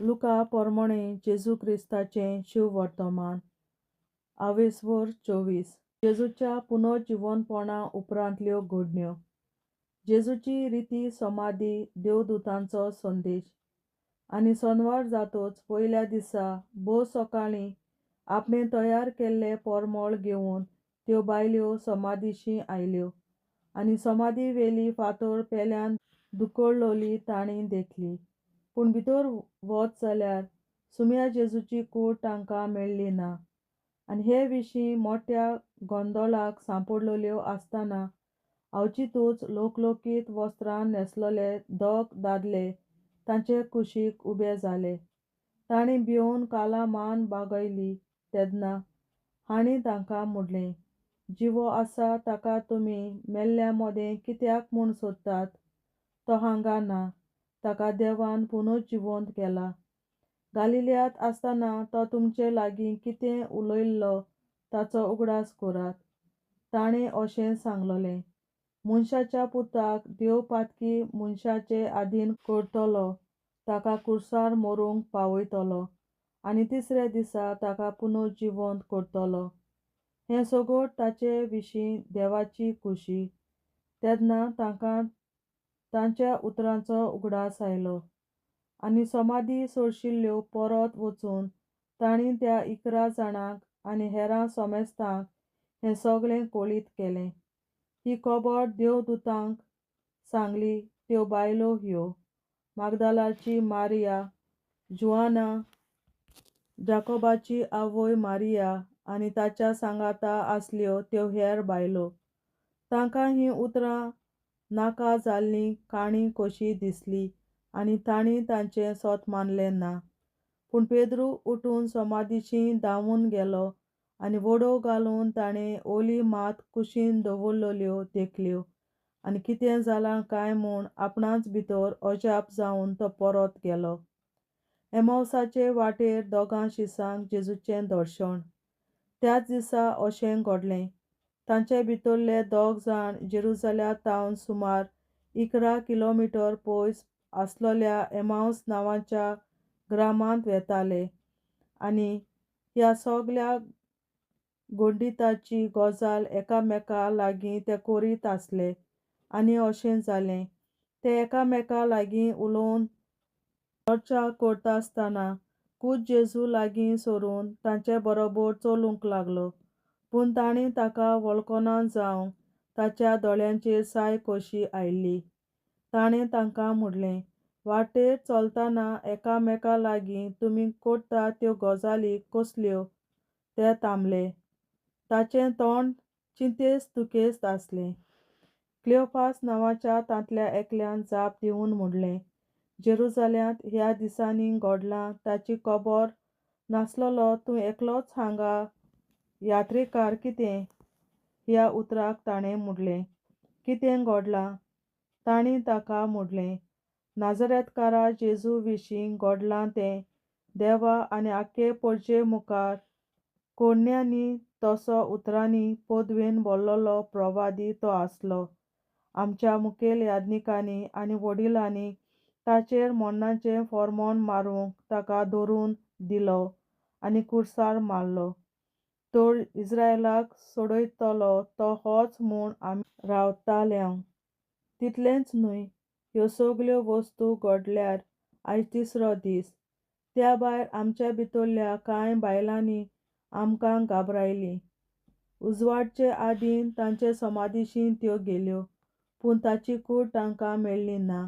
लुका पोरमोणे जेजू क्रिस्ताचें शिव वर्तमान 24 जेजूच्या पुनर्जीवनपणा उपरांतल्यो घडण्यो. जेजूची रिती समाधी देवदूतांचो संदेश. आनी सोनवार जातोच पयल्या दिसा भोव सकाळीं आपणे तयार केल्ले पोरमोळ घेवन त्यो बायल्यो समाधीशी आयल्यो. आनी समाधी वेली फातर पेल्यान धुकळलोली तांणी देखली. पूण भितर वच जाल्यार सुम्या जेजूची कूड तांकां मेळ्ळी ना. आनी हे विशीं मोठ्या गोंदोळाक सांपडलेल्यो आसतना अवचितूच लोकलोकीत वस्त्रां न्हेसलोले दोग दादले तांचे कुशीक उबे जाले. तांणी भिवन काला मान बागयली तेन्ना हांणी तांकां म्हणलें, जिवो आसा ताका तुमी मेल्ल्या मोदें कित्याक म्हूण सोदतात? तो हांगा ना, ताका देवान पुनर्जिवंत केला. गालिल्यांत आसतना तो तुमचे लागीं कितें उलयल्लो ताचो उगडास करात. ताणें अशें सांगलोलें, मनशाच्या पुताक देव पातकी मनशाचे आधीन करतलो, ताका कुर्सार मरूंक पावयतलो आनी तिसऱ्या दिसा ताका पुनर्जिवंत करतलो. हें सगळें ताचे विशीं देवाची खुशी. तेन्ना तांकां तांच्या उतरांचो उगडास आयलो. आनी समाधी सोडशिल्ल्यो परत वचून तांणी त्या 11 जाणांक आनी हेरां सोमेस्तांक हें सगळें कळीत केलें. ही खबर देवदूतांक सांगली त्यो बायलो ह्यो: मागदालाची मारिया, जुआना, जाकोबाची आवय मारिया आनी ताच्या सांगाता आसल्यो त्यो हेर बायलो. तांकां हीं उतरां नाका जाल्लीं काणी कशी दिसली आनी तांणी तांचें सोत मानलें ना. पूण पेद्रू उठून समाधीशी धांवून गेलो आनी वडो घालून ताणें ओली मात कुशीन दवरलेल्यो देखल्यो आनी कितें जालां काय म्हूण आपणाच भितर अजाप जावन तो परत गेलो. एमावसाचे वाटेर दोगां शिसांक जेजूचें दर्शन. त्याच दिसा अशें घडलें. तांचे भितरले दोग जाण जेरुसलेमांतावन सुमार 11 किलोमीटर पयस आसलोल्या एमाउस नांवाच्या ग्रामांत वेताले आनी ह्या सगळ्या गोंडिताची गजाल एकामेका लागीं ते करीत आसले. आनी अशें जालें, ते एकामेका लागीं उलोवन चर्चा करतासतना खूद जेजू लागीं सरून तांचे बरोबर चलूंक लागलो. पूण तांणी ताका वळखना जावंक ताच्या दोळ्यांचेर साय कशी आयिल्ली. ताणें तांकां म्हणलें, वाटेर चलतना एकामेका लागीं तुमी करता त्यो गजाली कसल्यो? ते थांबले. ताचें तोंड चिंतेस्त दुखेस्त आसलें. क्लियोपास नांवाच्या तांतल्या एकल्यान जाप दिवन म्हणलें, जेरुसलेमांत ह्या दिसांनी घडलां ताची खबर नासलोलो तूं एकलोच हांगा यात्रेकार कितें? ह्या उतराक ताणें म्हणलें, कितें घडलां? तांणी ताका म्हणलें, नाजरेतकारा जेजू विशीं घडलां तें. देवा आनी आख्खे परजे मुखार कोडण्यांनी तसो उतरांनी पदवेन बोल्लोलो प्रवादी तो आसलो. आमच्या मुखेल याजकांनी आनी वडिलांनी ताचेर मरणाचें फर्मोण मारूंक ताका धरून दिलो आनी कुर्सार मारलो. तर इस्रायेलाक सोडयतलो तो होच म्हूण आमी रावताल्यांव. तितलेंच न्हय, ह्यो सगळ्यो वस्तू घडल्यार आयज तिसरो दीस. त्या भायर आमच्या भितरल्या कांय बायलांनी आमकां घाबरायलीं. उजवाडचे आदीन तांचे समाधीशी त्यो गेल्यो, पूण ताची कूड तांकां मेळ्ळी ना.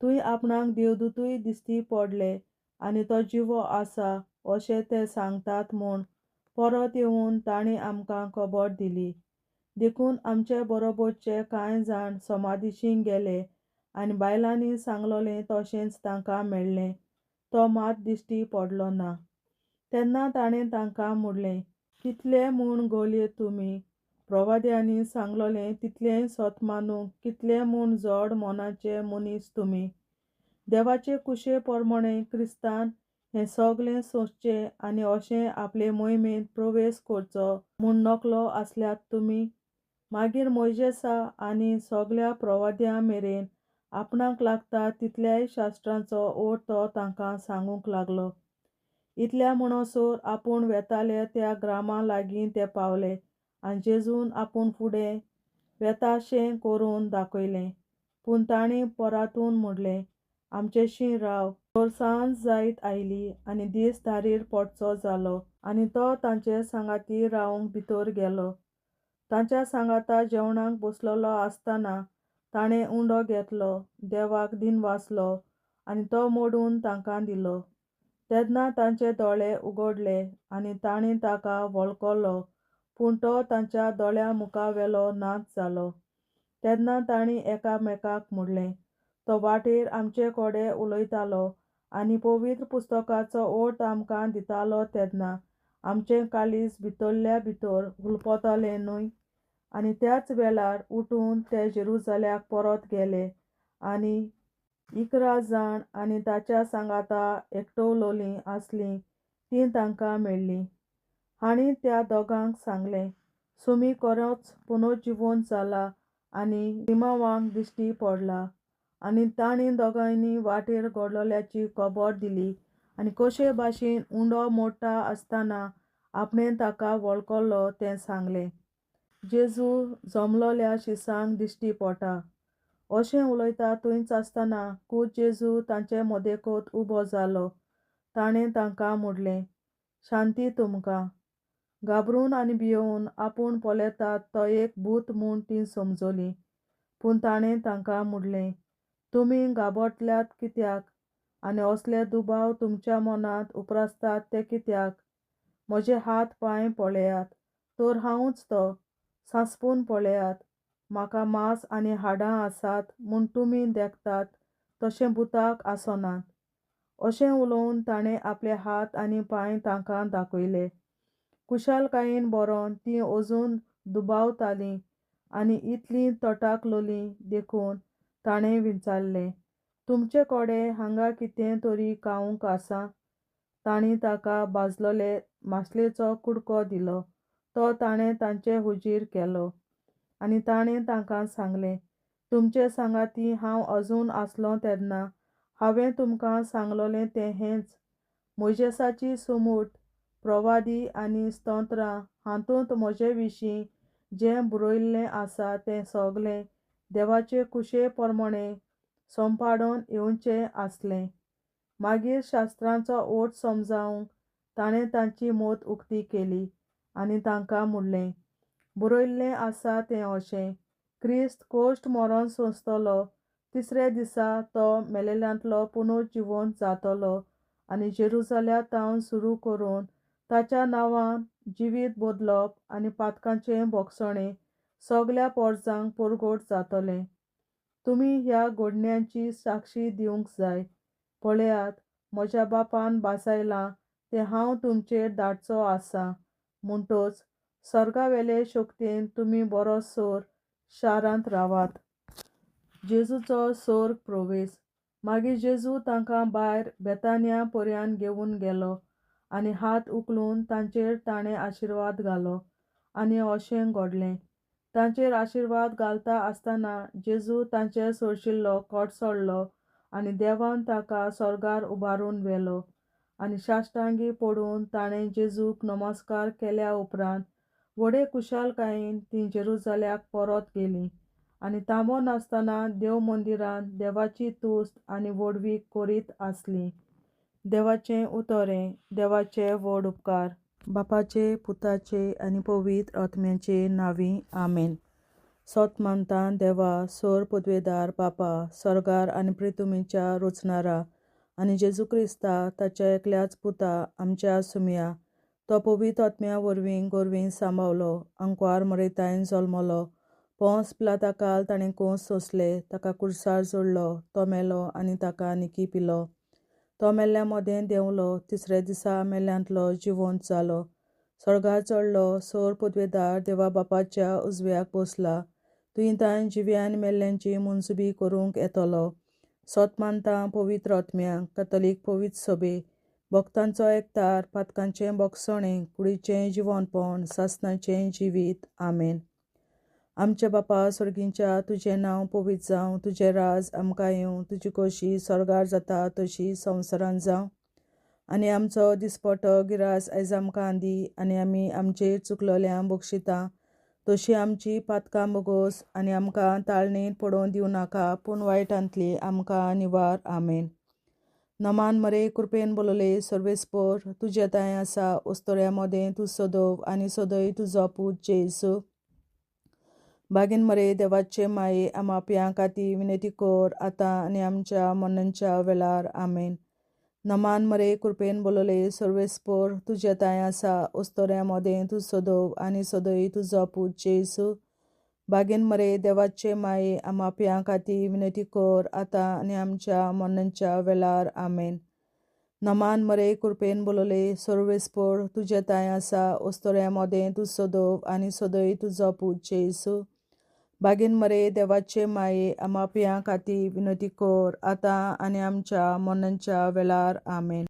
थंय आपणाक देवदूतय दिश्टी पडले आनी तो जिवो आसा अशें ते सांगतात म्हूण परत येवन तांणी आमकां खबर दिली. देखून आमचे बरोबरचे कांय जाण समाधीशी गेले आनी बायलांनी सांगलोलें तशेंच तांकां मेळ्ळें. तो मात दिश्टी पडलो ना. तेन्ना ताणें तांकां म्हणलें, कितले म्हूण घोलये तुमी? प्रवाद्यांनी सांगलोलें तितलेंय सोत मानूंक कितले म्हूण जड मोनाचे मनीस तुमी? देवाचे कुशे पोरमोणे क्रिस्तान हें सगळें सोंसचें आनी अशें आपले मोहिमेंत प्रवेश करचो म्हूण नकलो आसल्यात तुमी. मागीर मोइजेसा आनी सगळ्या प्रवाद्यां मेरेन आपणाक लागता तितल्याय शास्त्रांचो ओट तो तांकां सांगूंक लागलो. इतल्या म्हणसर आपूण वेताले त्या ग्रामा लागीं ते पावले आनी जेजून आपूण फुडें वेताशें करून दाखयलें. पूण तांणी पोरातून म्हणलें, आमचेशीं राव. तर सांज जायत आयली आनी दीस धारीर पडचो जालो आनी तो तांचे सांगाती रावंक भितर गेलो. तांच्या सांगाता जेवणाक बसलोलो आसतना ताणें उंडो घेतलो, देवाक दिनवासलो आनी तो मोडून तांकां दिलो. तेन्ना तांचे दोळे उगडले आनी तांणी ताका वळखलो, पूण तो तांच्या दोळ्या मुखावेलो नाच जालो. तेन्ना तांणी एकामेकाक म्हणलें, तो वाटेर आमचे कडेन उलयतालो आनी पवित्र पुस्तकाचो ओट आमकां दितालो तेन्ना आमचें काळीज भितरल्या भितर हुलपतालें न्हय. आनी त्याच वेळार उठून ते जेरुसलेमाक परत गेले आनी 11 जाण आनी ताच्या सांगाता एकठवलोलीं आसलीं तीं तांकां मेळ्ळीं. हाणीं त्या दोगांक सांगलें, सुमी खरोच पुनर्जिवंत जाला आनी जिमावांक दिश्टी पडला. आनी तांणी दोगांयनी वाटेर घडलोल्याची खबर दिली आनी कशे भाशेन उंडो मोडटा आसतना आपणें ताका वळखलो तें सांगलें. जेजू जमलोल्या शिसांक दिश्टी पडटा. अशें उलयता थंयच आसतना खूद जेजू तांचे मदेकूच उबो जालो. ताणें तांकां म्हणलें, शांती तुमकां. घाबरून आनी भियेवन आपूण पळयतात तो एक भूत म्हूण तीं समजलीं. पूण ताणें तांकां म्हणलें, तुमी घाबरतल्यात कित्याक आनी असले दुबाव तुमच्या मनांत उप्रासतात ते कित्याक? म्हजे हात पांय पळयात, तर हांवूच तो. सांसपून पळयात, म्हाका मांस आनी हाडां आसात म्हूण तुमी देखतात तशें भुताक आसनात. अशें उलोवन ताणें आपले हात आनी पांय तांकां दाखयले. कुशालकायेन बरोवन तीं अजून दुबावतालीं आनी इतलीं तटाकलोलीं देखून ताणें विचारलें, तुमचे कडेन हांगा कितें तरी खावंक आसा? तांणी ताका भाजलोले माशेलेचो कुडको दिलो. तो ताणें तांचे हुजीर केलो. आनी ताणें तांकां सांगलें, तुमचे सांगाती हांव अजून आसलों तेन्ना हांवें तुमकां सांगलोलें तें हेंच. मोइसेसाची सुमूट, प्रवादी आनी स्तोत्रां हातूंत म्हजे विशीं जें बरयल्लें आसा तें सगळें देवाचे कुशे प्रमाणें संपादन येवचें आसलें. मागीर शास्त्रांचो ओट समजावंक ताणें तांची मत उक्ती केली आनी तांकां म्हणलें, बरयल्लें आसा तें अशें, क्रिस्त कश्ट मरोन सोंसतलो, तिसरे दिसा तो मेलेल्यांतलो पुनर्जिवंत जातलो आनी जेरुसलेमांतावन सुरू करून ताच्या नांवान जिवीत बदलप आनी पातकांचें भोगसणें सगळ्या परजांक परगट जातलें. तुमी ह्या घडण्यांची साक्षी दिवंक जाय. पळयात, म्हज्या बापान बासायलां तें हांव तुमचेर धाडचो आसां. म्हणटच सर्गावेले शक्तीन तुमी बरोसर शारांत रावात. जेजूचो सर्ग प्रवेश. मागीर जेजू तांकां भायर बेतानिया पर्यंत घेवन गेलो आनी हात उखलून तांचेर ताणें आशिर्वाद घालो आनी अशें घडलें. तांचेर आशिर्वाद घालता आसतना जेजू तांचेर सरशिल्लो कोट सोडलो आनी देवान ताका सर्गार उबारून व्हेलो. आनी साश्टांगी पडून ताणें जेजूक नमस्कार केल्या उपरांत व्हडे कुशालकायेन तीं जेरुसलेमाक परत गेलीं आनी थांबोन आसतना देव मंदिरांत देवाची तुस्त आनी व्हडवीक करीत आसलीं. देवाचें उतोरें. देवाचे व्हड उपकार. बापाचे, पुताचे आनी पवित्र आत्म्याचे नांवीं आमेन. सोत मानता देवा, सोर पदवेदार बापा, सर्गार आनी पृथ्वीच्या रचणारा आनी जेजू क्रिस्ता ताच्या एकल्याच पुता आमच्या सुमया तो पवित्र आत्म्या वरवीं गोरवीं सांबावलो, अंकवार मरयतायन जल्मलो, पोंस पिलाताकाल ताणें कोंस सोंसले, ताका कुर्सार जोडलो, तो मेलो आनी ताका निकी पिलो. तो मेल्ल्या मदें देंवलो, तिसरे दिसा मेल्ल्यांतलो जिवंत जालो, सर्गार चडलो, सोर पदवेदार देवा बापाच्या उजव्याक बसला, तुयें तांय जिव्या आनी मेल्ल्यांची मुनसुबी करूंक येतलो. सोत मानता पवित्र आत्म्यांक, कॅथोलीक पवित्र सभे, भक्तांचो एकठार, पातकांचें भोगसणें, कुडीचें जिवंतपण, सासणाचें जिवीत. आमेन. आमच्या बापा स्वर्गींच्या तुझें नांव पवित्र जावं, तुझें राज आमकां येवं, तुजी खोशी स्वर्गार जाता तशी संवसारांत जावं. आनी आमचो दिसपट्टो गिरास आयज आमकां दी, आनी आमी आमचेर चुकलोल्यांक बक्षिता तशी आमची पातकां बोगोस, आनी आमकां ताळणेंत पडोवन दिवं नाका, पूण वायटांतली आमकां निवार. आमेन. नमान मरे कृपेन बोलोले सर्वेस्पोर, तुजे ताय आसा उस्तोऱ्या मोदें तूं सोदोव, आनी सोदय तुजो पूत जेसू. बागेन मरे देवाचे माये आमाप्यां खातीर विनंती कोर, आतां आनी आमच्या मरणाच्या वेळार. आमेन. नमान मरे कृपेन बोलोले सर्वेस्पोर, तुजे ताय आसा उस्तोऱ्या मोदें तूं सोदोव, आनी सोदय तुजो पूत जेसू. बागेन मरे देवाचे माये आमाप्यां खातीर विनंती कोर, आतां आनी आमच्या मरणाच्या वेळार. आमेन. नमान मरे कृपेन बोलोले सर्वेस्पोर, तुजे ताय आसा उस्तोऱ्या मोदें तूं सोदोव, आनी सोदय तुजो पूत जेसू. बागेन मरे देवाचे माये आमाप्यां खातीर विनंती कोर, आतां आनी आमच्या मरणाच्या वेळार. आमेन.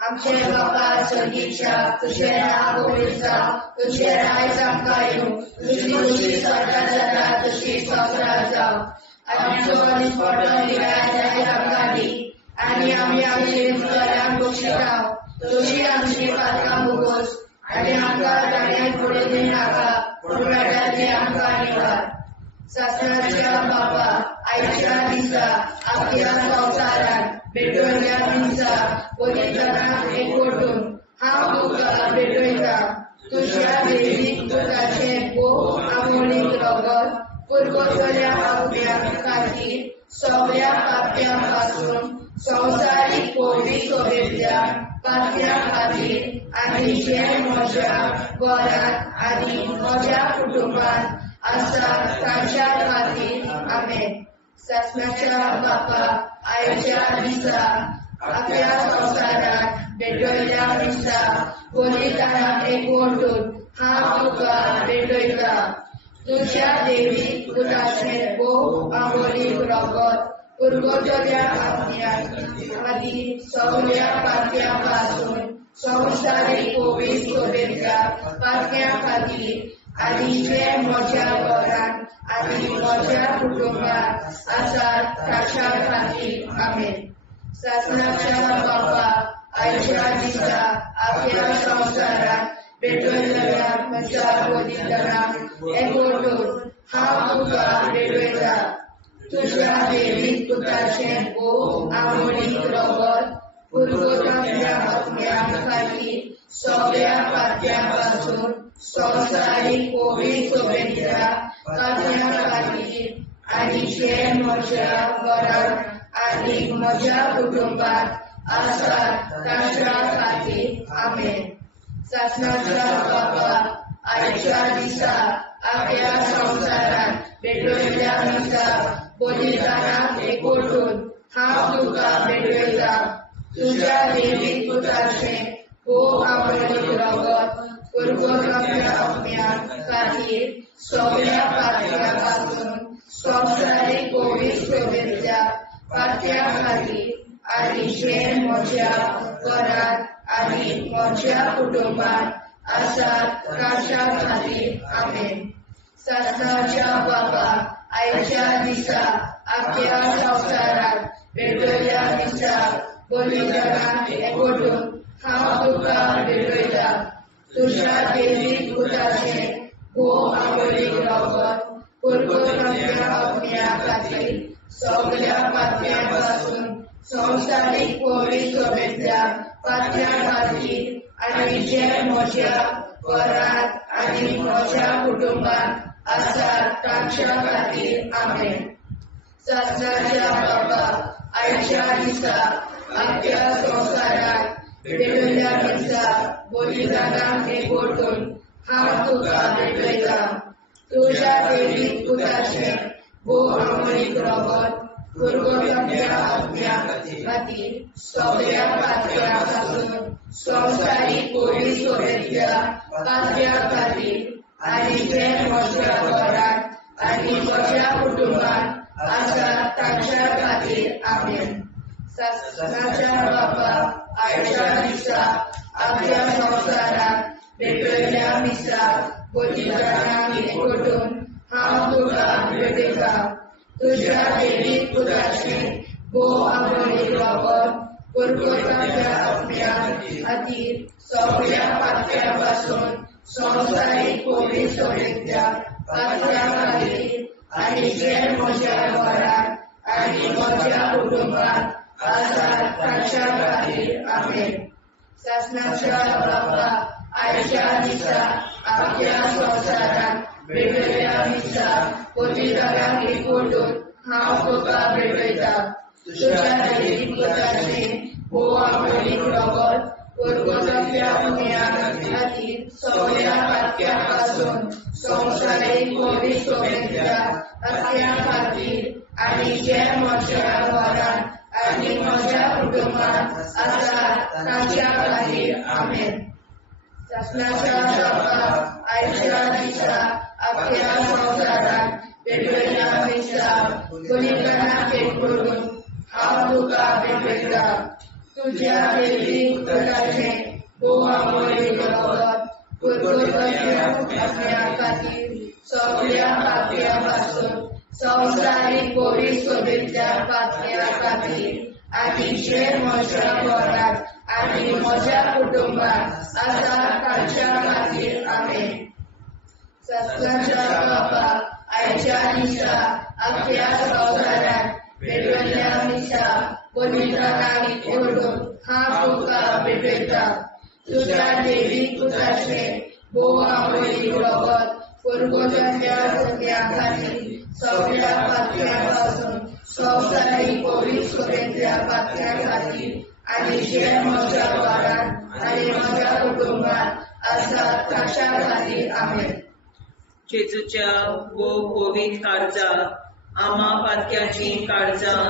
आमचे बापा स्वर्गीच्या तुझे नाव पवित्र जावं, तुझे राज आमकां येवं, तुजी खोशी स्वर्गार जाता तशी संवसारांत जावं. आनी आमचो दिसपट्टो गिरास आयज आमकां दी, आनी आमी आमचेर चुकलोल्यांक बक्षिता तशी आमची पातकां बोगोस, आनी आमकां ताळणेंत पडोवन दिवं नाका, पूण वायटांतली आमकां निवार. सासणाच्या बापा आयच्या दिसा आख्या संवसारांत भेटवयल्या दिसा पवित्रांक एकवटून हांव तुका भेटयता. तुज्या दैवीक पुताचें भोव अमोलीक रगत पुरगोटल्या आपल्या खातीर सगळ्या पाप्यां पासून संवसारीक पवित्र सोबेतल्या पाप्यां खातीर, आनी जे म्हज्या घरांत आनी म्हज्या कुटुंबांत आसा तांच्या खातीर. आमेन. सासणाच्या बापा आयच्या दिसा आख्या संवसारांत भेटवयल्या दिसा पवित्रांक एकवटून हांव तुका भेटयता. तुज्या दैवीक पुताचें भोव अमोलीक रगत पुरगोटल्या आपल्या खातीर सगळ्या पाप्यां पासून संवसारीक पवित्र सोबेतल्या पाप्यां खातीर, आनी जे म्हज्या घरांत आनी म्हज्या कुटुंबांत आसा तांच्या खातीर. आमेन. सासणाच्या बापा आयच्या दिसा आख्या संवसारांत भेटवयल्या म्हज्या पवित्रांक एकवटून हांव तुका भेटयता. तुज्या दैवीक पुताचें भोव अमोलीक रगत पुरगोटल्या आपल्या खातीर सगळ्या पाप्यां पासून संवसारीक पवित्र सोबेतल्या पाप्यां खातीर, आनी जे म्हज्या घरांत आनी म्हज्या कुटुंबांत आसा तांच्या खातीर. आमेन. सासणाच्या बापा आयच्या दिसा आख्या संवसारांत भेटवयल्या दिसा पवित्रांक एकवटून हांव तुका भेटयता. तुज्या दैवीक पुताचें भोव अमोलीक रगत पुरगोटल्या आपल्या खातीर सगळ्या पाप्यां पासून संवसारीक पवित्र सोबेतल्या पाप्यां खातीर, आनी जे म्हज्या घरांत आनी म्हज्या कुटुंबांत आसा तांच्या खातीर. आमेन. सासणाच्या बापा आयच्या दिसा आख्या संवसारांत भेटवयल्या दिसा पवित्रांक एकवटून हांव तुका भेटयता. तुज्या दैवीक पुताचें भोव अमोलीक रगत पुरगोटल्या आपल्या खातीर सगळ्या पाप्यां पासून संवसारीक पवित्र सोबेतल्या पाप्यां खातीर, आनी जे म्हज्या घरांत आनी म्हज्या कुटुंबांत आसा तांच्या खातीर. आमेन. सासणाच्या बापा आयच्या दिसा आख्या संवसारांत भेटवयल्या दिसा पवित्रांक एकवटून हांव तुका भेटयता. तुज्या दैवीक पुताचें भोव अमोलीक रगत पुरगोटल्या आपल्या खातीर सगळ्या पाप्यां पासून संवसारीक पवित्र सोबेतल्या पाप्यां खातीर, आनी जे म्हज्या घरांत आनी म्हज्या कुटुंबांत आसा तांच्या खातीर. आमेन. सासणाच्या बापा आयच्या दिसा आख्या संवसारांत भेटयल्या मिसाक पवित्रांक एकवटून हांव तुका भेटयता तुज्या देवीक पुताचे भोव आमोणीक लागून परगोताच्या आपल्या खातीर सगळ्या पातळ्या पासून संवसारीक कोवीड सोबेतल्या पातळ्या खातीर आनी जे म्हज्या घरांत आनी म्हज्या कुटुंबांत आसात तांच्या खातीर आमेन. शासनाच्या बाबा आयच्या दिसा आपल्या संवसारांत भेटयल्या दिसा पवित्रांक एकवटून हांव तुका भेटयता तुज्या देवीक पुताचे भोव आमोणीक लागून परगोताच्या पुण्या खातीर सगळ्या पातळ्या पासून संवसारीक कोवीड सोबेतल्या पातळ्या खातीर आनी जे म्हज्या घरांत आनी म्हज्या कुटुंबांत आसात तांच्या खातीर आमेन. शासनाच्या बाबा आयच्या दिसा आपल्या संवसारांत भेटयल्या दिसा पवित्रांक एकवटून हांव तुका भेटयता तुज्या देवीक पुताचे भोव आमोणीक लागून परगोताच्या पुण्या खातीर सगळ्या पातळ्या पासून संवसारीक कोवीड सोबेतल्या पातळ्या खातीर आनी जे म्हज्या घरांत आनी म्हज्या कुटुंबांत आसात तांच्या खातीर आमेन. शासनाच्या बाबा आयच्या दिसा आपल्या संवसारांत भेटयल्या दिसा पवित्रांक एकवटून हांव तुका भेटयता तुज्या देवीक पुताचे भोव आमोणीक लागून परगोताच्या पुण्या खातीर सगळ्या पातळ्या पासून संवसारीक कोवीड सोबेतल्या पातळ्या खातीर आनी जे म्हज्या घरांत आनी म्हज्या कुटुंबांत आसात तांच्या खातीर आमेन. जेजूच्या भोव कोवीड काळजां आमा पातक्याची काळजां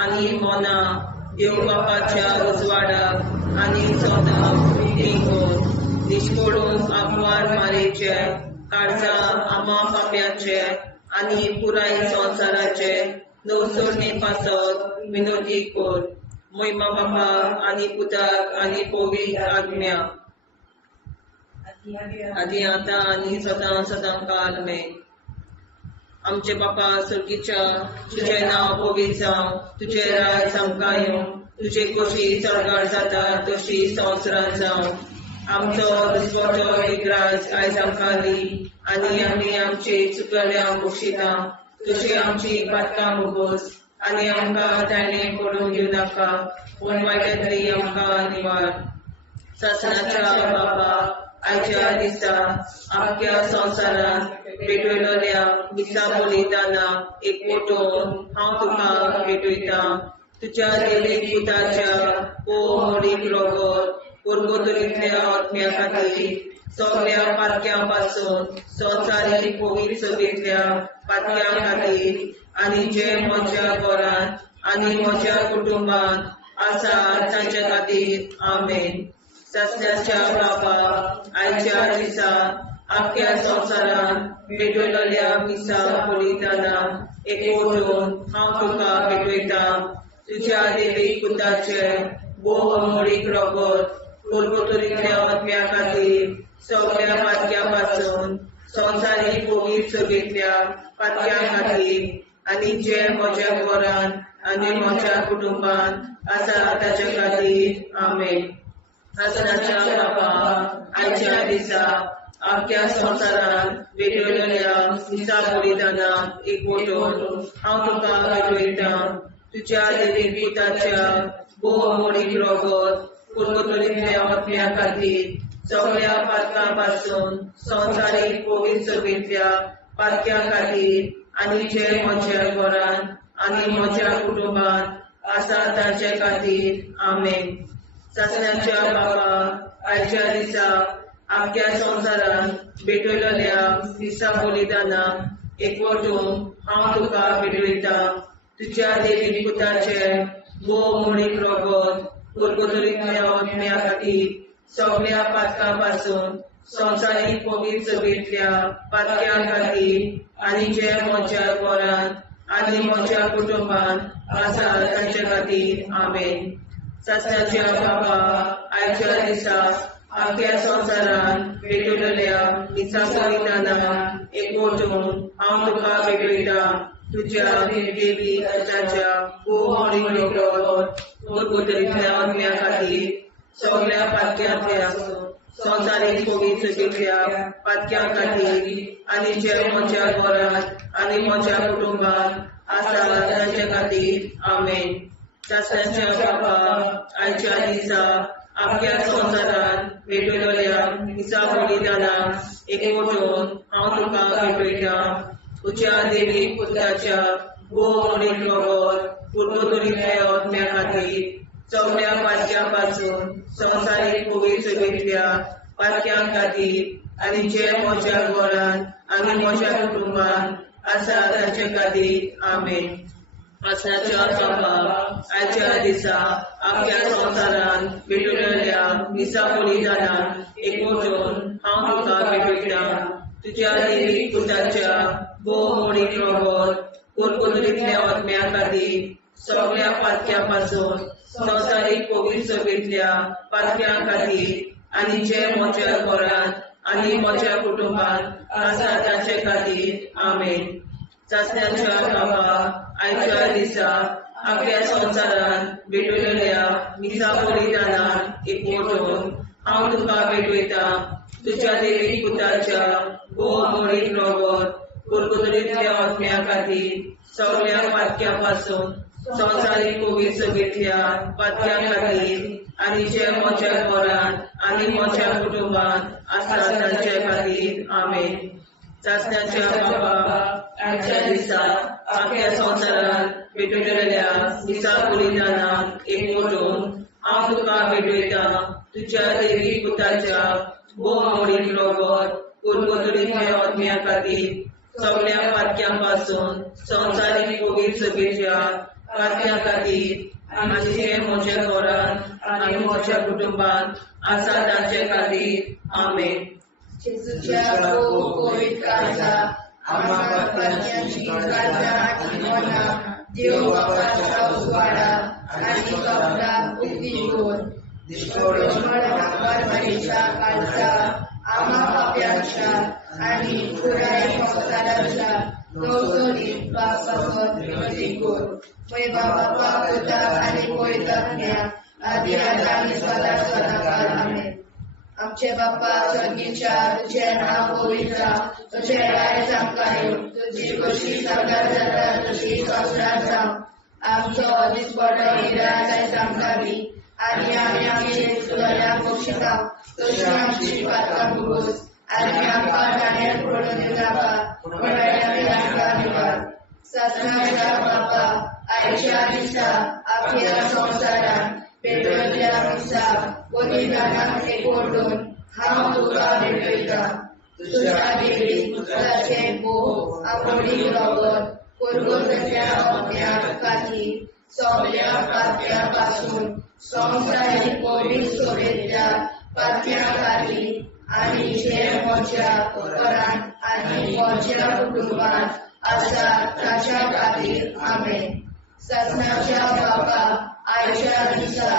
आनी मोना देव बापाच्या उजवाडाक आनी सदां उक्तीक निश्कोडून आग्वार मारेचे काळजां आमा पाप्याचे आनी पुराय संवसाराचे नवसोडणे पासत विनोदी कोर महिमा बापा आनी पुताक आनी पवित्र आत्म्या आदी आतां आनी सदां सदां काल आमेन. आमचे बापा सुर्गीच्या तुजें नांव पवित्र जावं तुजें राज आमकां येवं तुजे कशी चडगाड जाता तशी संवसारांत जावं आमचो दिसवटो एक राज आयज आमकां दी आनी आमी आमचे चुकल्यांक बक्षिता तशी आमची पातकां मुगोस आनी आमकां ताणें पडूंक दिवं नाका पूण वायटांतली आमकां निवार. शासनाच्या बाबा आयच्या दिसा आख्या संवसारांत भेटयलोल्या दिसा बलिदाना एकवटून हांव तुका भेटयता तुज्या देवीक पुताच्या भोव आमोणीक लागून परगोतरींतल्या आत्म्या खातीर सगळ्या पातक्यां पासून संवसारीक कोवीड सोबेतल्या पातक्यां खातीर आनी जे म्हज्या घरांत आनी म्हज्या कुटुंबांत आसात तांच्या खातीर आमेन. शासनाच्या बाबा आयच्या दिसा आख्या संवसारांत भेटयलोल्या दिसा बलिदाना एकवटून हांव तुका भेटयता तुज्या देवीक पुताचे भोव आमोणीक लागून परगोतरींतल्या आत्म्या खातीर सगळ्या पातक्यां पासून संवसारीक कोवीड सोबेतल्या पातक्यां खातीर आनी जे म्हज्या घरांत आनी म्हज्या कुटुंबांत आसा ताचे खातीर आमेन. शासनाच्या बाबा आयच्या दिसा आख्या संवसारांत भेटयलोल्या दिसा बलिदाना एकवटून हांव तुका भेटयता तुज्या देवीक पुताच्या भोव आमोणीक लागून परगोतरींतल्या आत्म्या खातीर सगळ्या पातकां पासून संवसारीक कोवीड सोबेतल्या पातक्यां खातीर आनी जे म्हज्या घरांत आनी म्हज्या कुटुंबांत आसा तांचे खातीर आमेन. शासनाच्या बाबा आयच्या दिसा आख्या संवसारांत भेटयलोल्या दिसा बलिदाना एकवटून हांव तुका भेटयता तुज्या देवीक पुताचे भोव आमोणीक लागून परगोतरींतल्या आत्म्या खातीर सगळ्या पातकां पासून संवसारीक कोवीड सोबेतल्या पातक्यां खातीर आनी जे म्हज्या घरांत आनी म्हज्या कुटुंबांत आसा तांचे खातीर आमेन. शासनाच्या बाबा आयच्या दिसा आख्या संवसारान भेटलेल्या मिसा बलिदानाक एकवटून हांव तुका भेटयता तुज्या देवी पुताच्या गुरगुतरीतल्या आत्म्या खातीर सगळ्या पातक्यांतले आसूं संवसारीक पवित्रतेच्या पातक्यां खातीर आनी जे म्हज्या घरांत आनी म्हज्या कुटुंबांत आसा तांचे खातीर आमेन. शास्त्राच्या बाबा आयच्या दिसा आख्या संवसारान भेटलेल्या मिसा बलिदानाक एकवटून हांव तुका भेटयता तुज्या देवी पुताच्या मोडीक रगत गुरगुतरीतल्या आत्म्या खातीर सगळ्या पातक्यां पासून संवसारीक पवित्रतेच्या पातक्यां खातीर आनी जे म्हज्या घरांत आनी म्हज्या कुटुंबांत आसा तांचे खातीर आमेन. आसनाच्या बाबा आयच्या दिसा आख्या संवसारान भेटलेल्या मिसा बलिदानाक एकवटून हांव तुका भेटयता तुज्या देवी पुताच्या मोडीक रगत गुरगुतरीतल्या आत्म्या खातीर सगळ्या पातक्यां पासून संवसारीक पवित्रतेच्या पातक्यां खातीर आनी जे म्हज्या घरांत आनी म्हज्या कुटुंबांत आसा तांचे खातीर आमेन. चाचण्याच्या बाबा आयच्या दिसा आख्या संवसारान भेटलेल्या मिसा बलिदानाक एकवटून हांव तुका भेटयता तुज्या देवी पुताच्या मोडीक रगत गुरगुतरीतल्या आत्म्या खातीर सगळ्या पातक्यां पासून संवसारीक पवित्रतेच्या पातक्यां खातीर आनी जे म्हज्या घरांत आनी म्हज्या कुटुंबांत आसा तांचे खातीर आमेन. चाचण्याच्या बाबा आयच्या दिसा आख्या संवसारान भेटलेल्या मिसा बलिदानाक एकवटून हांव तुका भेटयता तुज्या देवी पुताच्या मोडीक रगत गुरगुतरीतल्या आत्म्या खातीर सगळ्या पातक्यां पासून संवसारीक पवित्रतेच्या पातक्यां खातीर आनी जे म्हज्या घरांत आनी म्हज्या कुटुंबांत आसा तांचे खातीर आमेन. जेजूच्या पवित्र काळजा आम्हा पातक्यांची काळजा आनी मना देव बापाच्या उजवाडा आनी कपडा उक्ती कोर परमेच्या काळजा आम्हा पाप्यांच्या आनी पुराय संवसाराच्या नवसरीत पापावर विनती कोर. मैबा बापा पुता आनी पवित्रात्म्या आदी आनी सदा सदाकाळ आमेन. आमचे बाप्पा स्वर्गीच्या तुझे नाव पवित्र तुझे राय जावं तुझी कशी सगळ्यात जाता तशी संवसारात जावं. आमचो दिसपडो निराय आमकां दी आनी आमी आमचे चुकल्या पोशिता तशी आमची पातकां भोगोस आनी आमकां जाण्यार पडून नाका पूण आमकां निवार. ससनाच्या बाप्पा आयच्या दिसा आख्या संवसारान भेटलेल्या मिसा बलिदानाक एकवटून हांव तुका भेटयता तुज्या देवी पुताचे मोडीक रगत गुरगुतरीतल्या आत्म्या खातीर सगळ्या पातक्यां पासून संवसारीक पवित्रतेच्या पातक्यां खातीर आनी जे म्हज्या घरांत आनी म्हज्या कुटुंबांत आसा ताच्या खातीर आमेन. ससनाच्या बापा आयच्या दिसा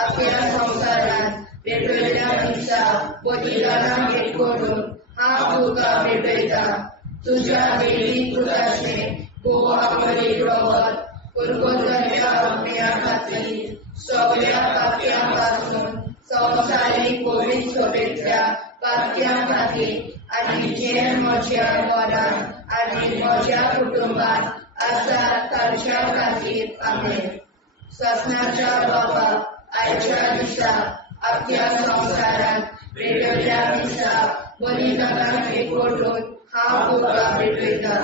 आख्या संवसारान भेटलेल्या मिसा बलिदानाक एकवटून हांव तुका भेटयता तुज्या देवी पुताचे मोडीक रगत गुरगुतरीतल्या आत्म्या खातीर सगळ्या पातक्यां पासून संवसारीक पवित्रतेच्या पातक्यां खातीर आनी जे म्हज्या घरांत आनी म्हज्या कुटुंबांत आसा तांच्या खातीर आमेन. ससनाच्या बापा आयच्या दिसा आख्या संवसारान भेटलेल्या मिसा बलिदानाक एकवटून हांव तुका भेटयता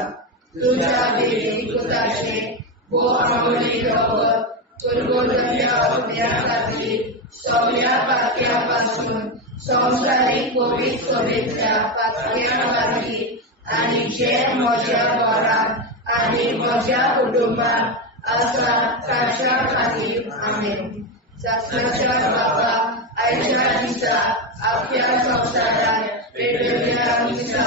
तुज्या देवी पुताचे मोडीक रगत गुरगुतरीतल्या आत्म्या खातीर सगळ्या पातक्यां पासून संवसारीक पवित्रतेच्या पातक्यां खातीर आनी जे म्हज्या घरांत आनी म्हज्या कुटुंबांत आसा तांच्या खातीर आमेन. ससनाच्या बापा आयच्या दिसा आख्या संवसारान भेटलेल्या मिसा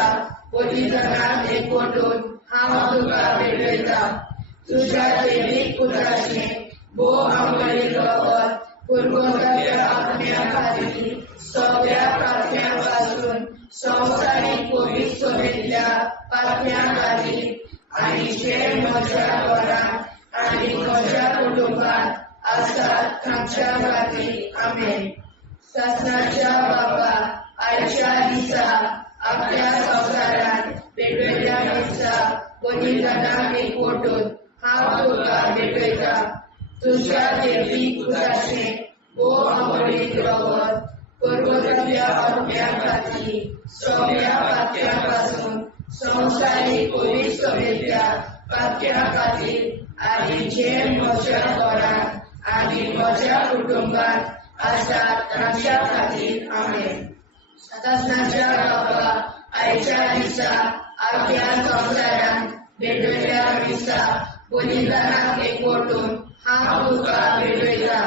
बलिदानाक एकवटून हांव तुका भेटयता तुज्या देवी पुताचे मोडीक रगत गुरगुतरीतल्या आत्म्या खातीर सगळ्या पातळ्यांपासून संवसारीक कोविड सोबेतल्या पातळ्यां खातीर आनी जे म्हज्या घरांत आनी म्हज्या कुटुंबात आसात तांच्या खातीर आमेन. शासनाच्या बाबा, आयच्या दिसा आपल्या संवसारांत वेगवेगळ्या दिसा बलिदानाक एकवटून हांव तुका भेटयता. तुज्या देवीक पुताचें भोव अमळीक रगत परगतल्या आत्म्या खातीर सगळ्या पातळ्यां पासून संवसारीक कोविड सोबेतल्या पातळ्यां खातीर आनी जे म्हज्या घरांत आनी म्हज्या कुटुंबात आसात तांच्या खातीर आमेन. शासनाच्या बाबा, आयच्या दिसा आपल्या संवसारांत वेगवेगळ्या दिसा बलिदानाक एकवटून हांव तुका भेटयता.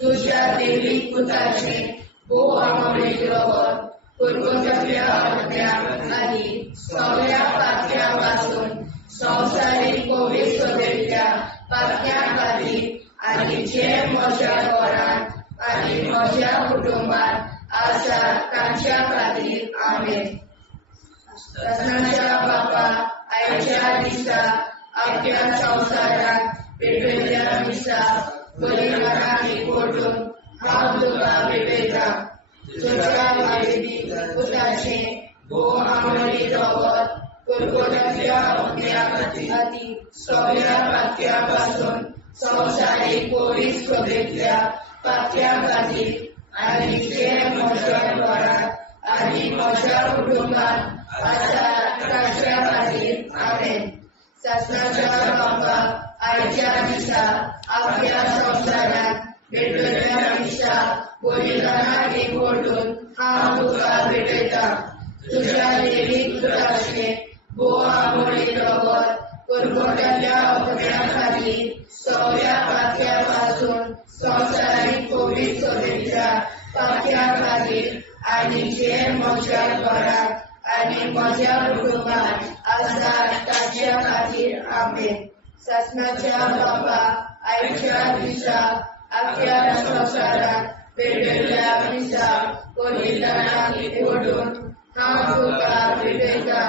तुज्या देवीक पुताचें भोव अमळीक रगत परगतल्या आत्म्या खातीर सगळ्या पातळ्यां पासून संवसारीक कोविड सोबेतल्या पातळ्यां खातीर आनी जे म्हज्या घरांत आनी म्हज्या कुटुंबात आसात तांच्या खातीर आमेन. शासनाच्या बाबा, आयच्या दिसा आपल्या संवसारांत वेगवेगळ्या दिसा बलिदानाक एकवटून हांव तुका भेटयता. तुज्या देवीक पुताचें भोव अमळीक रगत परगतल्या आत्म्या खातीर सगळ्या पातळ्यां पासून संवसारीक कोविड सोबेतल्या पातळ्यां खातीर आनी जे म्हज्या घरांत आनी म्हज्या कुटुंबात आसात तांच्या खातीर आमेन. शासनाच्या बाबा, आयच्या दिसा आपल्या संवसारांत वेगवेगळ्या दिसा बलिदानाक एकवटून हांव तुका भेटयता. तुज्या देवीक पुताचें भोव अमळीक रगत परगतल्या आत्म्या खातीर सगळ्या पातळ्यां पासून संवसारीक कोविड सोबेतल्या पातळ्यां खातीर आनी जे म्हज्या घरांत आनी म्हज्या कुटुंबात आसात तांच्या खातीर आमेन. शासनाच्या बाबा, आयच्या दिसा आपल्या संवसारांत वेगवेगळ्या दिसा बलिदानाक एकवटून हांव तुका भेटयता.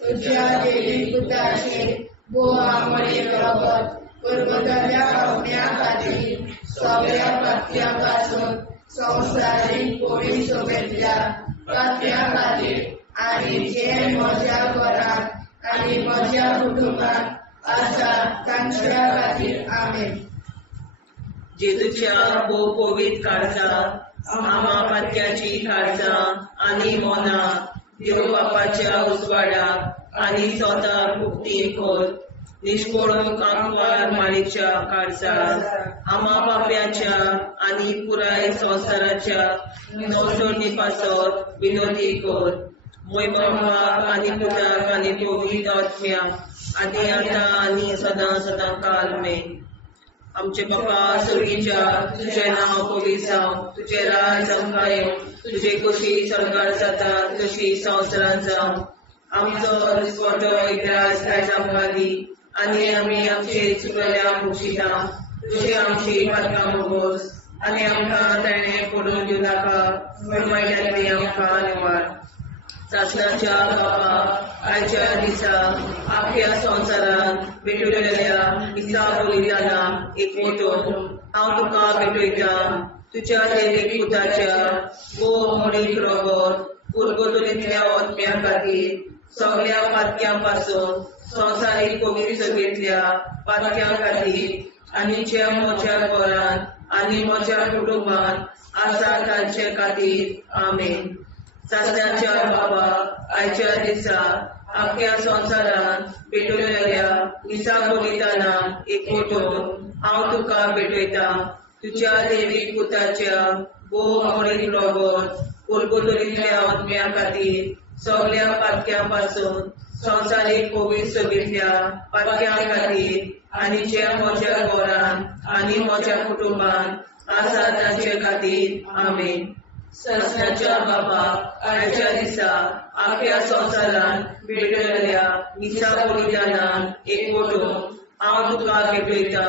तुज्या देवीक पुताचें भोव अमळीक रगत परगतल्या आत्म्या खातीर सगळ्या पातळ्यां पासून संवसारीक कोविड सोबेतल्या पातळ्यां खातीर आनी जे म्हज्या घरांत आनी म्हज्या कुटुंबात आसात तांच्या खातीर आमेन. जेजूच्या भोव कोविड काळजांत आमा पातक्याची काळजां आनी मोना देव बापाच्या उजवाडाक आनी स्वता मुक्ती कोर. निष्कोळूक आंकवार माळेच्या काळजांत आमा पाप्याच्या आनी पुराय संवसाराच्या नवसोडणी पासत विनोदी कोर. मोय बापाक आनी पुताक आनी पवित्र आत्म्या आदी आतां आनी सदां सदां काल मेन. आमचे बापा सर्गीच्या, तुझें नांव पवित्र जावं, तुजें राज आमकां येवं, तुजी कशी सरकार जाता तशी संवसारांत जावं. आमचो दिसवटो एकदांच आयज आमकां दी आनी आमी आमचे चुकल्या मुक्षिता. तुजी आमची पातकां मोगोस आनी आमकां ताणें पडून दिवं नाका, पण वायट्यांतली आमकां निवार. शासनाच्या बाबा, आयच्या दिसा आपल्या संवसारांत भेटलेल्या दिसा बलिदानाक एकवटून हांव तुका भेटयता. तुज्या देवीक पुताच्या भोव अमळीक रगत परगतल्या आत्म्या खातीर सगळ्या पातक्यां पासून संवसारीक कोविड सोबेतल्या पातक्यां खातीर आनी जे म्हज्या घरांत आनी म्हज्या कुटुंबात आसा तांचे खातीर आमेन. शासनाच्या बाबा, आयच्या दिसा आपल्या संवसारांत भेटलेल्या दिसा बलिदानाक एकवटून हांव तुका भेटयता. तुज्या देवीक पुताच्या भोव अमळीक रगत परगतल्या आत्म्या खातीर सगळ्या पातक्यां पासून संवसारीक कोविड सोबेतल्या पातक्यां खातीर आनी जे म्हज्या घरांत आनी म्हज्या कुटुंबात आसा तांचे खातीर आमेन. शासनाच्या बाबा, आयच्या दिसा आपल्या संवसारांत भेटलेल्या दिसा बलिदानाक एकवटून हांव तुका भेटयता.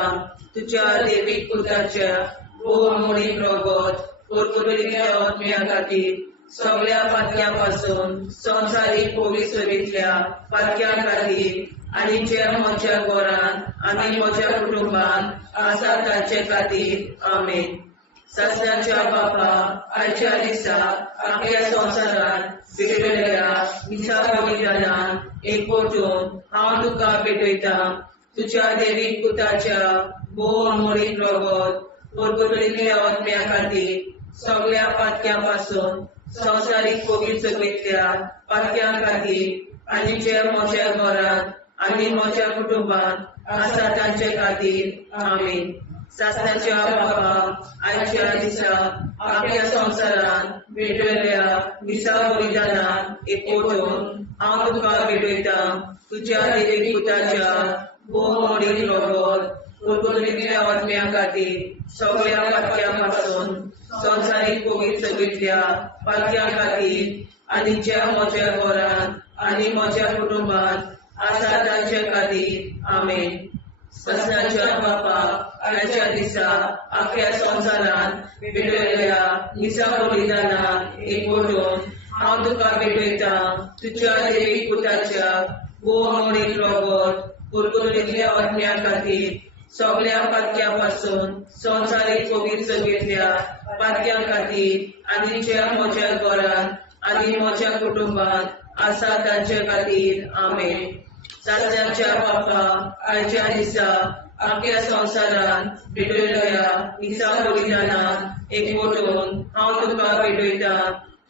तुज्या देवीक पुताच्या भोव अमळीक रगत कुरकुरीतल्या आत्म्या खातीर सगळ्या पातक्यां संवसारीक पोवी सोबीतल्या पातक्यां खातीर आनी जे म्हज्या घरांत आनी म्हज्या कुटुंबांत आसा तांचे खातीर आमेन. सस्याच्या बापा, आयच्या दिसा आख्या संवसारांत भेटलेल्या मिसा बलिदानान एकवटून हांव तुका भेटयता. तुज्या देवीक पुताच्या भोव अमोलीक रगत कुरकुरीतल्या आत्म्या खातीर सगळ्या पातक्यां संवसारीक पवित्र सभेंतल्या पातक्यां खातीर आनी जे म्हज्या घरांत आनी म्हज्या कुटुंबांत आसा तांचे खातीर आमेन. सासणाच्या बापा, आयच्या दिसा आख्या संवसारांत भेटलेल्या मिसा बलिदानान एकवटून हांव तुका भेटयता. तुज्या देवीक पुताच्या भोव अमोलीक रगत कुरकुरीतल्या आत्म्या खातीर सगळ्या पातक्यां संवसारीक पवित्र सभेंतल्या पातक्यां खातीर आनी ज्या म्हज्या घरांत आनी म्हज्या कुटुंबांत आसा तांचे खातीर आमेन. सस्याच्या बापा, आयच्या दिसा आख्या संवसारांत भेटलेल्या मिसा बलिदानान एकवटून हांव तुका भेटयता. तुज्या देवीक पुताच्या भोव अमोलीक रगत कुरकुरीतल्या आत्म्या खातीर सगळ्या पातक्यां संवसारीक पवित्र सभेंतल्या पातक्यां खातीर आनी ज्या म्हज्या घरांत आनी म्हज्या कुटुंबांत आसा तांचे खातीर आमेन. सासऱ्याच्या बापा, आयच्या दिसा आख्या संवसारांत भेटलेल्या मिसा बलिदानान एकवटून हांव तुका भेटयता.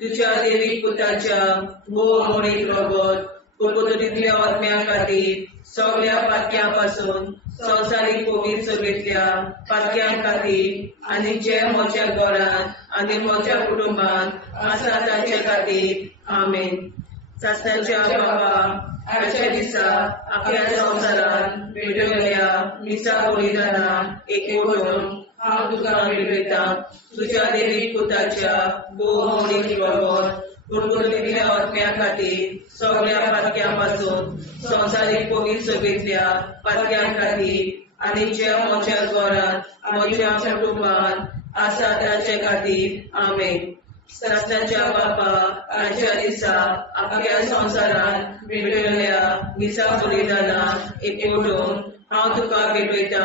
तुज्या देवीक पुताच्या भोव अमोलीक रगत कुरकुरीतल्या आत्म्या खातीर सगळ्या पातक्यां संवसारीक पवित्र सभेंतल्या पातक्यां खातीर आनी जे म्हज्या घरांत आनी म्हज्या कुटुंबांत आसा तांचे खातीर आमेन. सासऱ्याच्या बापा, आयच्या दिसा आख्या संवसारांत भेटलेल्या मिसा बलिदानान एकवटून हांव तुका भेटयता. तुज्या देवीक पुताच्या भोव अमोलीक रगत कुरकुरीतल्या आत्म्या खातीर सगळ्या पातक्यां संवसारीक पवित्र सभेंतल्या पातक्यां खातीर आनी जे म्हज्या घरांत म्हज्या कुटुंबांत आसा तांचे खातीर आमेन. सासऱ्याच्या बापा, आयच्या दिसा आख्या संवसारांत भेटलेल्या मिसा बलिदानान एकवटून हांव तुका भेटयता.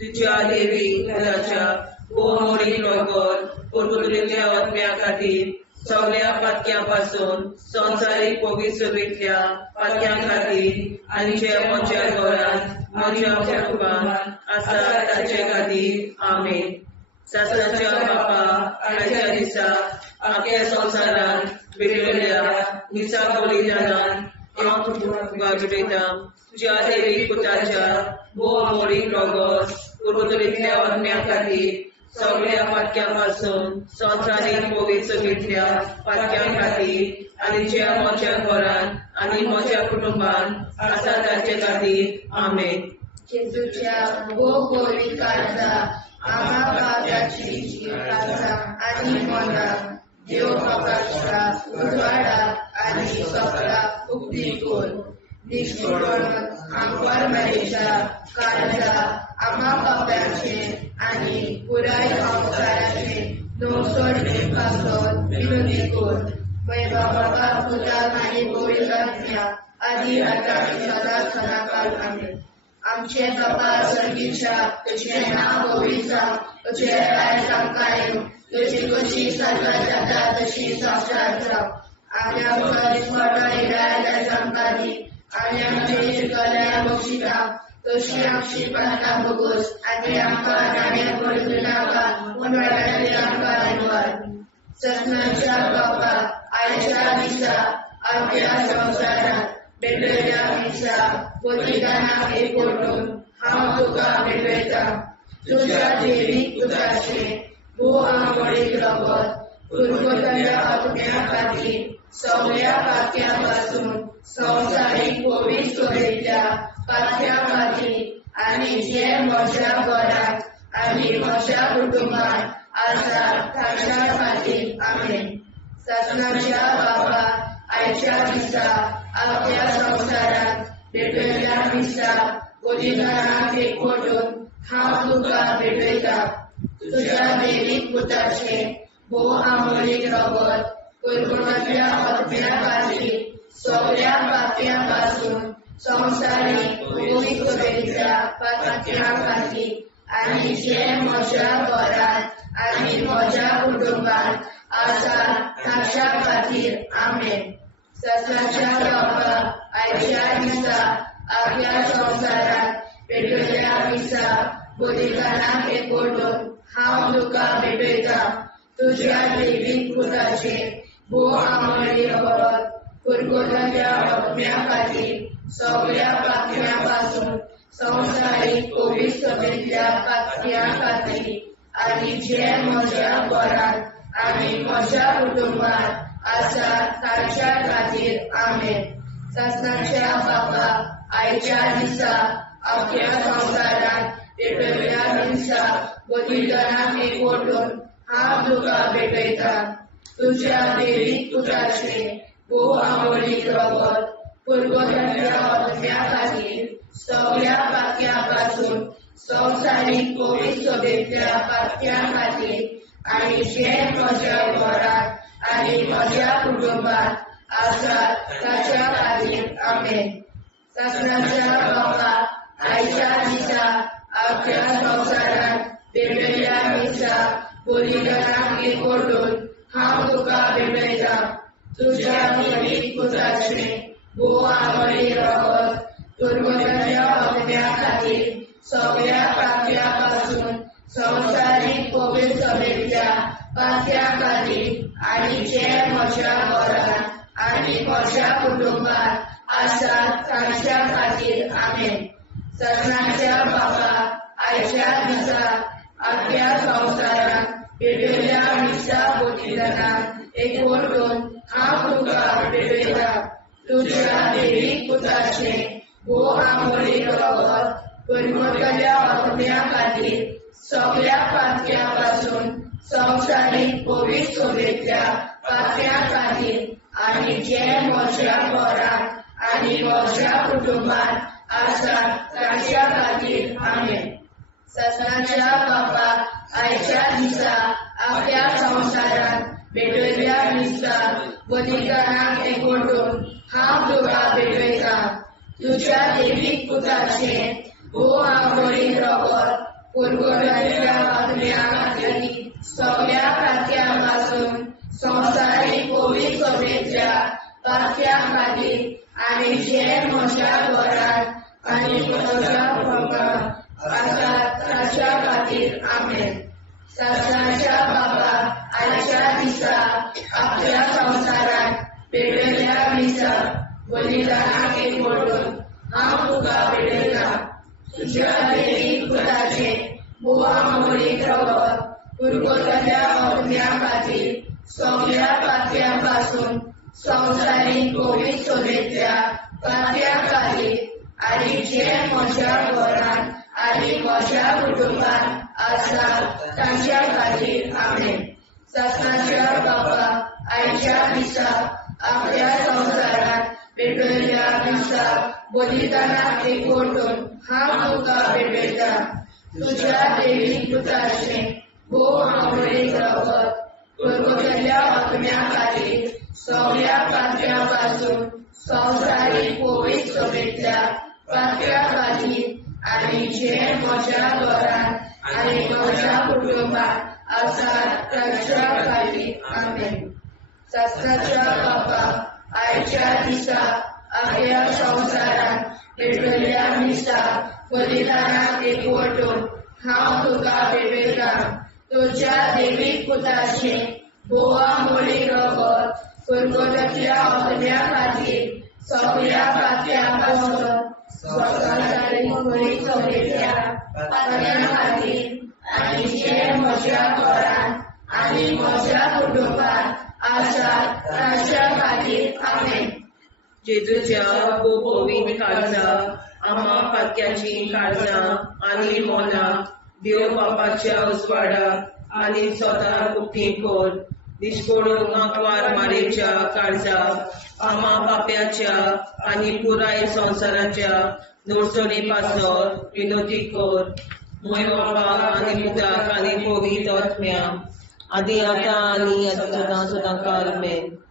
तुज्या देवीक पुताच्या भोव अमोलीक रगत कुरकुरीतल्या आत्म्या खातीर सगळ्या पातक्यां संवसारीक पवित्र सभेंतल्या पातक्यां खातीर आनी जे म्हज्या घरांत म्हज्या कुटुंबांत आसा तांचे खातीर आमेन. सासऱ्याच्या बापा, आयच्या दिसा आख्या संवसारांत भेटलेल्या मिसा बलिदानान हांव तुका भेटयता. तुज्या देवीक पुताच्या भोव अमोलीक रगत कुरकुरीतल्या आत्म्या खातीर सगळ्या पातक्यां संवसारीक पवित्र सभेंतल्या पातक्यां खातीर आनी जे म्हज्या घरांत आनी म्हज्या कुटुंबांत आसा तांचे खातीर आमेन. जेजूच्या भोव पवित्र काळजा आम्हा पापाची काळजा आनी मनाक देव बापाच्या उजवाडाक आनी सगळ्या उक्ती कोर. निष्ठुरण आमकां मेळच्या काळजा आम्हा पाप्याचे आनी पुराय संवसाराचे नवसोड पासत विनोदी कोर. बाबा पुताक आनी पवित्र आत्म्या आदी आतां आनी सदांच सदांकाळ आमेन. आमचे बापा सर्गीच्या तुझे नाव पवित्र तुझे राय आमकां तुझी कशी सजा जाता तशी संवसारांत जावं. आनी आमकां दिसपट्टो राय आमकां दी आनी आमचे इश्टगल्या बक्षिता तशी आमची प्रार्थना भोगोस आनी आमकां नाण्या पडूं नाका पूण वायटांतल्यान आमकां वाचवार. सस्नाच्या बापा, आयच्या दिसा आख्या संवसारांत भेटलेल्या मिसा बलिदानाक एकवटून हांव तुका भेटयता. तुज्या देवीक पुताचे भोव अमोलीक रगत कुरकुरीतल्या आत्म्या खातीर सगळ्या पातक्यां संवसारीक पवित्र सभेंतल्या पातक्यां खातीर आनी जे म्हज्या घरांत आनी म्हज्या कुटुंबांत आसा तांच्या खातीर आमेन. सस्नाच्या बापा, आयच्या दिसा आख्या संवसारांत भेटलेल्या मिसा बलिदानाक एकवटून हांव तुका भेटयता. तुज्या देवीक पुताचे भो आमोलीक रगत कुरकुरातल्या आत्म्या खातीर सगळ्या पाप्यां संवसारीक भौतिक सोबेच्या पाप्यां खातीर आनी जे म्हज्या घरांत आनी म्हज्या कुटुंबांत आसा ताच्या खातीर आमेन. सत्याच्या बाबा आयच्या दिसा आख्या संवसारांत पेटयल्या दिसा बलिदानाक एकवटून हांव तुका भेटयता तुज्या दैवीक पुताचे भो आमोली रगत कुरकुरातल्या आत्म्या खातीर सगळ्या पाप्यां पासून संवसारीक कोवीड सभेंतल्या पाप्यां खातीर आनी जे म्हज्या घरांत आनी म्हज्या कुटुंबांत आसा ताच्या खातीर आमेन. सत्याच्या बाबा आयच्या दिसा अख्ख्या संवसारांत पेटयल्या दिसा बलिदानाक एकवटून हांव तुका भेटयता तुज्या दैवीक पुताचे भो आमोलीक रगत कुरकुरातल्या आत्म्या खातीर सगळ्या पाप्यां पासून संवसारीक कोवीड सभेंतल्या पाप्यां खातीर आनी जे म्हज्या घरांत आनी म्हज्या कुटुंबांत आसा ताच्या खातीर आमेन. सत्याच्या बाबा आयच्या दिसा अख्ख्या संवसारांत पेटयल्या दिसा बलिदानाक एकवटून हांव तुका भेटयता तुज्या दैवीक पुताचे भो आमोली रगत कुरकुरातल्या आत्म्या खातीर सगळ्या पाप्यां पासून संवसारीक कोवीड सभेंतल्या पाप्यां खातीर आनी जे म्हज्या घरांत आनी म्हज्या कुटुंबांत आसा ताच्या खातीर आमेन. सत्याच्या बाबा आयच्या दिसा अख्ख्या संवसारांत पेटयल्या दिसा बलिदानाक एकवटून हांव तुका भेटयता तुज्या दैवीक पुताचे भो आमोली रगत कुरकुरातल्या आत्म्या खातीर सगळ्या पाप्यां पासून संवसारीक कोवीड सभेंतल्या पाप्यां खातीर आनी जे म्हज्या घरांत आनी म्हज्या कुटुंबांत आसा ताच्या खातीर आमेन. सत्याच्या बाबा आयच्या दिसा अख्ख्या संवसारांत पेटयल्या दिसा बलिदानाक एकवटून हांव तुका भेटयता तुज्या दैवीक पुताचे भो आमोली रगत कुरकुरातल्या आत्म्या खातीर सगळ्या पाप्यां पासून संवसारीक कोवीड सभेंतल्या पाप्यां खातीर आनी जे म्हज्या घरांत आनी म्हज्या कुटुंबांत आसा ताच्या खातीर आमेन. सत्याच्या बाबा आयच्या दिसा अख्ख्या संवसारांत पेटयल्या दिसा बलिदानाक एकवटून हांव तुका भेटयता तुज्या दैवीक पुताचे भो आमोली रगत कुरकुरातल्या आत्म्या खातीर सगळ्या पाप्यां पासून संवसारीक कोवीड सभेंतल्या पाप्यां खातीर आनी जे म्हज्या घरांत आनी म्हज्या कुटुंबांत आसा ताच्या खातीर आमेन. सत्याच्या बाबा आयच्या दिसा अख्ख्या संवसारांत पेटयल्या दिसा बलिदानाक एकवटून हांव तुका भेटयता तुज्या दैवीक पुताचे भो आमोली रगत कुरकुरातल्या आत्म्या खातीर सगळ्या पाप्यां पासून संवसारीक कोवीड सभेंतल्या पाप्यां खातीर आनी जे म्हज्या घरांत आनी म्हज्या कुटुंबांत आसा ताच्या खातीर आमेन. सत्याच्या बाबा आयच्या दिसा अख्ख्या संवसारांत पेटयल्या दिसा बलिदानाक एकवटून हांव तुका भेटयता तुज्या दैवीक पुताचे भो आमोली रगत कुरकुरातल्या आत्म्या खातीर सगळ्या पाप्यां पासून संवसारीक कोवीड सभेंतल्या पाप्यां खातीर आनी जे म्हज्या घरांत आनी म्हज्या कुटुंबांत आसा ताच्या खातीर आमेन. जेजूच्या कोवीड काळजा आम्हा पात्याची काळजा आनी मोना देव बापाच्या उजवाडाक आनी स्वता कुटी कोर दिसपडून आंकवार मारेच्या काळजा आम्हा पाप्याच्या आनी पुराय संवसाराच्या नोर्सोनी पासोर विनोदी कोर मोय बाबा आनी मुदाक आनी पवित्र आत्म्या आदी आतां आनी सदां सदां काल आमेन.